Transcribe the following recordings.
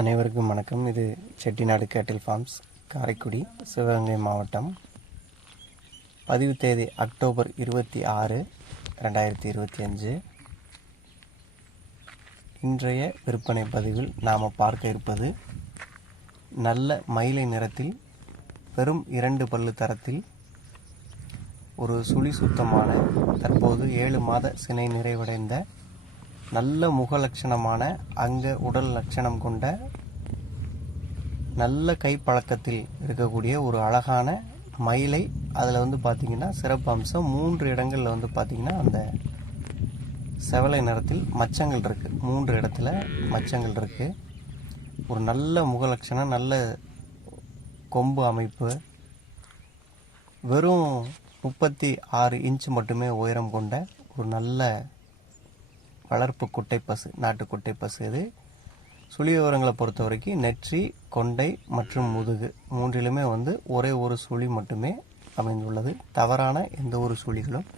அனைவருக்கும் வணக்கம். இது செட்டிநாடு கேட்டில் ஃபார்ம்ஸ் காரைக்குடி சிவகங்கை மாவட்டம். பதிவு தேதி அக்டோபர் இருபத்தி ஆறு ரெண்டாயிரத்தி இருபத்தி அஞ்சு. இன்றைய விற்பனை பதிவில் நாம் பார்க்க இருப்பது நல்ல மயிலை நிறத்தில் பெரும் இரண்டு பல்லு தரத்தில் ஒரு சுழி சுத்தமான தற்போது ஏழு மாத சினை நிறைவடைந்த நல்ல முக லட்சணமான அங்க உடல் லட்சணம் கொண்ட நல்ல கைப்பழக்கத்தில் இருக்கக்கூடிய ஒரு அழகான மயிலை அதில் வந்து பார்த்தீங்கன்னா சிறப்பு அம்சம். மூன்று இடங்களில் வந்து பார்த்தீங்கன்னா அந்த செவலை நிறத்தில் மச்சங்கள் இருக்குது மூன்று இடத்துல மச்சங்கள் இருக்குது ஒரு நல்ல முகலட்சணம் நல்ல கொம்பு அமைப்பு. வெறும் முப்பத்தி ஆறு இன்ச் மட்டுமே உயரம் கொண்ட ஒரு நல்ல வளர்ப்பு குட்டை பசு நாட்டு குட்டை பசு இது. சுழி விவரங்களை பொறுத்த வரைக்கும் நெற்றி கொண்டை மற்றும் முதுகு மூன்றிலுமே வந்து ஒரே ஒரு சுழி மட்டுமே அமைந்துள்ளது. தவறான எந்த ஒரு சுழிகளும்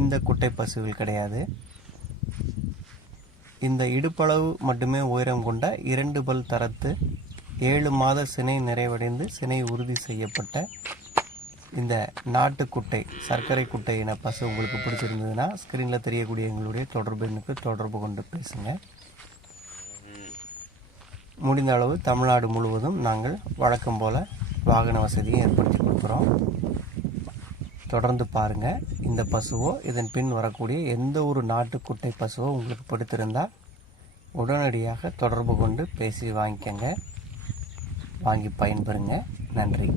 இந்த குட்டை பசுவில் கிடையாது. இந்த இடுப்பளவு மட்டுமே உயரம் கொண்ட இரண்டு பல் தரத்து ஏழு மாத சினை நிறைவடைந்து சினை உறுதி செய்யப்பட்ட இந்த நாட்டுக்குட்டை சர்க்கரை குட்டை இன பசு உங்களுக்கு பிடிச்சிருந்ததுன்னா ஸ்க்ரீனில் தெரியக்கூடிய எங்களுடைய தொடர்பு எண்ணுக்கு தொடர்பு கொண்டு பேசுங்க. முடிந்த அளவு தமிழ்நாடு முழுவதும் நாங்கள் வழக்கம் போல் வாகன வசதியை ஏற்படுத்தி கொடுக்குறோம். தொடர்ந்து பாருங்கள் இந்த பசுவோ இதன் பின் வரக்கூடிய எந்த ஒரு நாட்டுக்குட்டை பசுவோ உங்களுக்கு பிடித்திருந்தால் உடனடியாக தொடர்பு கொண்டு பேசி வாங்கிக்கங்க. வாங்கி பயன்பெறுங்க. நன்றி.